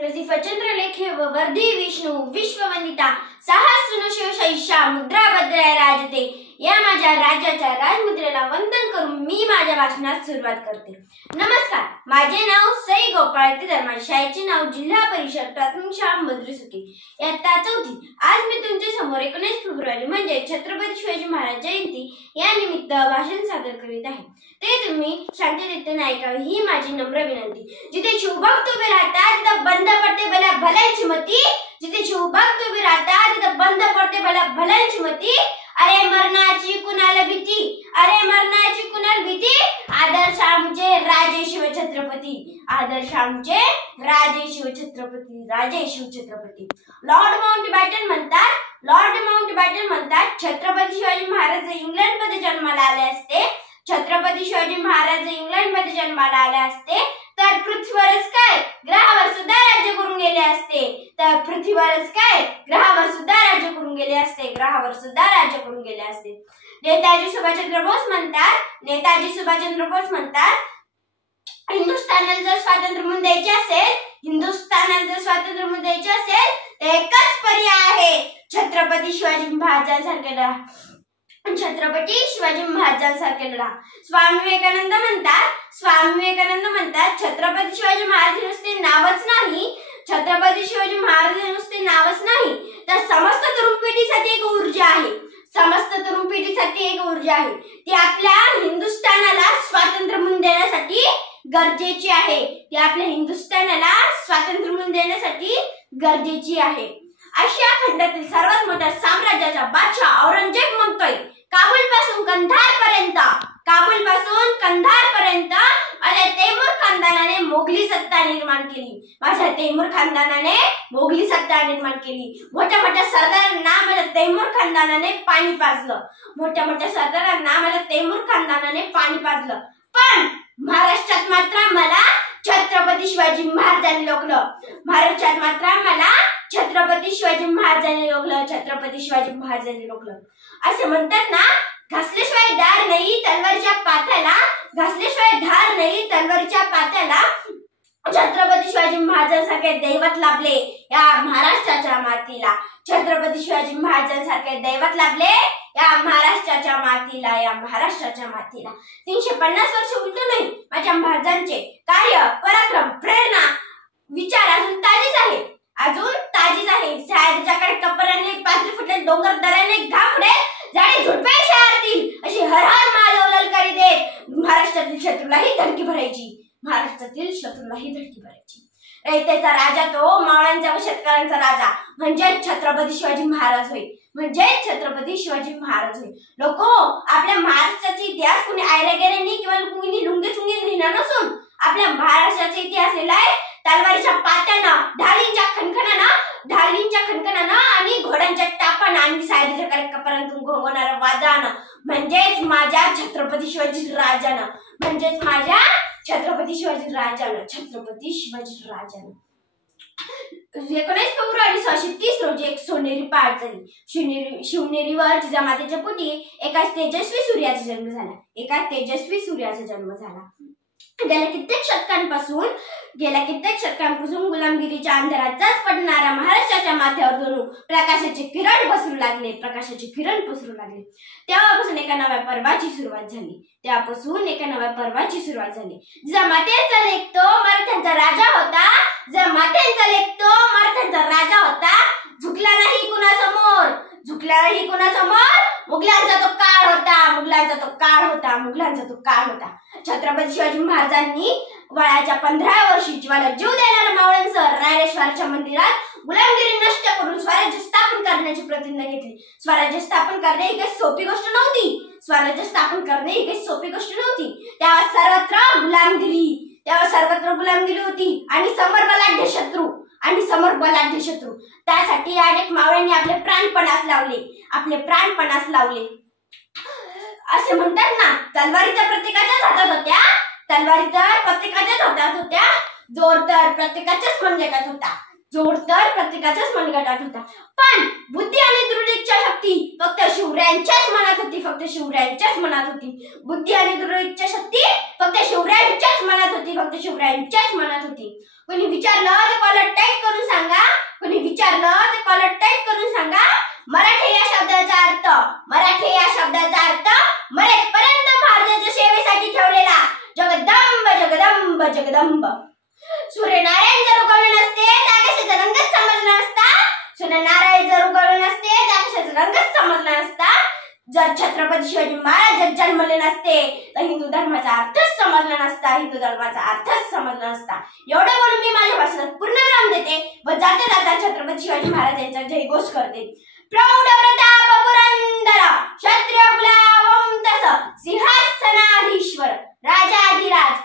प्रतिफचंद्र लेखे व वर्धी विष्णू विश्ववंदिता सहस्र शिवशैषा मुद्रा भद्राय राजते या माझ्या राज्याच्या राजमुद्रेला वंदन करून मी माझ्या भाषणात सुरुवात करते। नमस्कार, माझे नाव सई गोपाळ तिधर, माझ्या शाळेचे नाव जिल्हा परिषद प्राथमिक शाळा मद्रीसुकी इयत्ता 4थी। आज मी तुमच्या समोर 19 फेब्रुवारी म्हणजे छत्रपती शिवाजी महाराज जयंती या निमित्त भाषण सादर करीत आहे। ते तुम्ही शांततेने ऐकावे ही माझी नम्र विनंती। जिथे शिवभक्त उभे राहतात तिथे बंद पडते भल्यांची मती, जिथे शिवभक्त उभे राहतात तिथे बंद पडते भल्यांची मती। अरे मरणाची कुणाला भीती, अरे मरणाची कुणाला भीती, आदर्श आमचे राजे शिवछत्रपती, आदर्श आमचे राजे शिवछत्रपती, राजे शिवछत्रपती। लॉर्ड माउंटबॅटन म्हणतात, लॉर्ड माउंटबॅटन म्हणतात, छत्रपती शिवाजी महाराज इंग्लंड मध्ये जन्माला आले असते, छत्रपती शिवाजी महाराज इंग्लंड मध्ये जन्माला आले असते तर पृथ्वीवरच काय ग्रहावर सुद्धा राज्य करून गेले असते, तर पृथ्वीवरच काय ग्रहावर सुद्धा राज्य करून गेले असते, ग्रहावर सुद्धा राज्य करून गेले असते। नेताजी सुभाषचंद्र बोस म्हणतात, नेताजी सुभाषचंद्र बोस म्हणतात, हिंदुस्थानाला जर स्वातंत्र्य मिळवून द्यायचे असेल, हिंदुस्थानाला जर स्वातंत्र्य मिळवून द्यायचे असेल तर एकच पर्याय आहे, छत्रपती शिवाजी महाराजांसारखे लढा, छत्रपती शिवाजी महाराजांसारखे लढा। स्वामी विवेकानंद म्हणतात, स्वामी विवेकानंद म्हणतात, छत्रपती शिवाजी महाराज नुसते नावच नाही, छत्रपती शिवाजी महाराज नुसते नावच नाही तर समस्त तरुण पिढीसाठी एक ऊर्जा आहे, समस्त तरुण पिढीसाठी एक ऊर्जा आहे, ती आपल्या हिंदुस्थानाला स्वातंत्र्य मिळवून देण्यासाठी गरजेची आहे, ती आपल्या हिंदुस्थानाला स्वातंत्र्य मिळवून देण्यासाठी गरजेची आहे। आशिया खंडातील सर्वात मोठ्या साम्राज्याचा बादशाह औरंगजेब म्हणतोय, काबूल पासून कंधार पर्यंत, काबूल पासून कंधार पर्यंत माझ्या तैमूर खानदानाने मोगली सत्ता निर्माण केली, माझ्या तैमूर खानदानाने मोगली सत्ता निर्माण केली। मोठ्या मोठ्या सरदारांना माझ्या तैमूर खानदानाने पाणी पाजलं, मोठ्या मोठ्या सरदारांना माझ्या तैमूर खानदानाने पाणी पाजलं, पण महाराष्ट्रात मात्र मला छत्रपती शिवाजी महाराजांनी लोकलं, महाराष्ट्रात मात्र मला छत्रपती शिवाजी महाराजांनी लोकलं, छत्रपती शिवाजी महाराजांनी लोकलं। असे म्हणतात ना, घासल्याशिवाय धार नाही तलवारीच्या पात्याला, घासल्याशिवाय धार नाही तलवारीच्या पात्याला, छत्रपती शिवाजी महाराजांसारखे दैवत लाभले या महाराष्ट्राच्या मातीला, छत्रपती शिवाजी महाराजांसारखे दैवत लाभले या महाराष्ट्राच्या मातीला, या महाराष्ट्राच्या मातीला। 350 वर्ष उलटूनही माझ्या महाराजांचे कार्य, पराक्रम, प्रेरणा, विचार अजून ताजेच आहे, अजून ताजीच आहे। सह्याद्रीच्याकडे कपरांनी पाथरी फुटले, डोंगर दऱ्याने घाम फुटेल, झाडे झुडपे शहरातील अशी हर हर महादेव ललकारी देत महाराष्ट्रातील शत्रूलाही धडकी भरायची, महाराष्ट्रातील शत्रूलाही धडकी भरायची। रयतेचा राजा तो, मावळ्यांचा व शेतकऱ्यांचा राजा म्हणजे छत्रपती शिवाजी महाराज होय, म्हणजे छत्रपती शिवाजी महाराज होय। लोक आपल्या महाराष्ट्राचा इतिहास कुणी आयरेगेरेंनी किंवा कुणी लुंगी चुंगी लिहिला नसून आपल्या महाराष्ट्राचा इतिहास लिहिलाय तलवारीच्या पात्यानं, ढालींच्या खणखणानं आणि घोड्यांच्या टापानं आणि सह्याद्रीच्या कपरांतून घोंगवणाऱ्या वादळानं, म्हणजेच माझ्या छत्रपती शिवाजी राजानं, म्हणजेच माझ्या छत्रपती शिवाजी राजानं, छत्रपती शिवाजी राजानं। 19 फेब्रुवारी 1630 रोजी एक सोनेरी पहाट झाली। शिवनेरीवर जिजामातेच्या पोटी एका तेजस्वी सूर्याचा जन्म झाला, एका तेजस्वी सूर्याचा जन्म झाला। गेल्या कित्येक शतकांपासून गुलामगिरीच्या अंधारातच पडणाऱ्या महाराष्ट्राच्या माथ्यावर जणू प्रकाशाचे किरण पसरू लागले, प्रकाशाचे किरण पसरू लागले। तेव्हापासून एका नव्या पर्वाची सुरुवात झाली, तेव्हापासून एका नव्या पर्वाची सुरुवात झाली। जिजामातेचा लेक तो मराठ्यांचा राजा होता, जिजामातेचा लेक तो मराठ्यांचा राजा होता, झुकला नाही कुणासमोर, झुकला नाही कुणासमोर, मुघलांचा तो काळ होता, मुघलांचा तो काळ होता, मुघलांचा तो काळ होता। छत्रपती शिवाजी महाराजांनी वयाच्या 15व्या वर्षी जीवाला जीव देणाऱ्या मावळ्यांसह रायरेश्वराच्या मंदिरात गुलामगिरी नष्ट करून स्वराज्य स्थापन करण्याची प्रतिज्ञा घेतली। स्वराज्य स्थापन करणे ही काही सोपी गोष्ट नव्हती, स्वराज्य स्थापन करणे ही काही सोपी गोष्ट नव्हती। तेव्हा सर्वत्र गुलामगिरी होती आणि समोर बलाढ्य शत्रू, त्यासाठी अनेक मावळ्यांनी आपले प्राणपणास लावले, असे म्हणतात ना, तलवारी तर प्रत्येकाच्याच हातात होत्या, तलवारी तर प्रत्येकाच्याच हातात होत्या, जोर तर प्रत्येकाच्याच मनगटात होता, जोर तर प्रत्येकाच्याच मनगटात होता, पण बुद्धी आणि दृढ इच्छाशक्ती फक्त शिवरायांच्याच मनात होती, फक्त शिवरायांच्याच मनात होती। बुद्धी आणि दृढ इच्छाशक्ती फक्त शिवरायांच्याच मनात होती, फक्त शिवरायांच्याच मनात होती। कोणी विचारलं तर कॉलर टाईट करून सांगा. कोणी विचारलं तर कॉलर टाईट करून सांगा. मराठी या शब्दाचा अर्थ, मराठी या शब्दाचा अर्थ मरेपर्यंत भारताच्या सेवेसाठी ठेवलेला जगदंब जगदंब जगदंब. सूर्यनारायण जर उगवले नसते तर आकाशाचा रंगच समजला नसता. सूर्यनारायण जर उगवले नसते तर आकाशाचा रंगच समजला नसता. जर छत्रपती शिवाजी महाराज जन्मले नसते तर हिंदू धर्माचा अर्थच समजला नसता. हिंदू धर्माचा अर्थच समजला नसता. एवढे बोलून मी माझ्या भाषणात पूर्णविराम देते व जाता जाता छत्रपती शिवाजी महाराज यांचा जयघोष करते. प्रौढ प्रताप पुरंदर क्षत्रिय कुलावंतस सिंहासनाधीश्वर राजाधिराज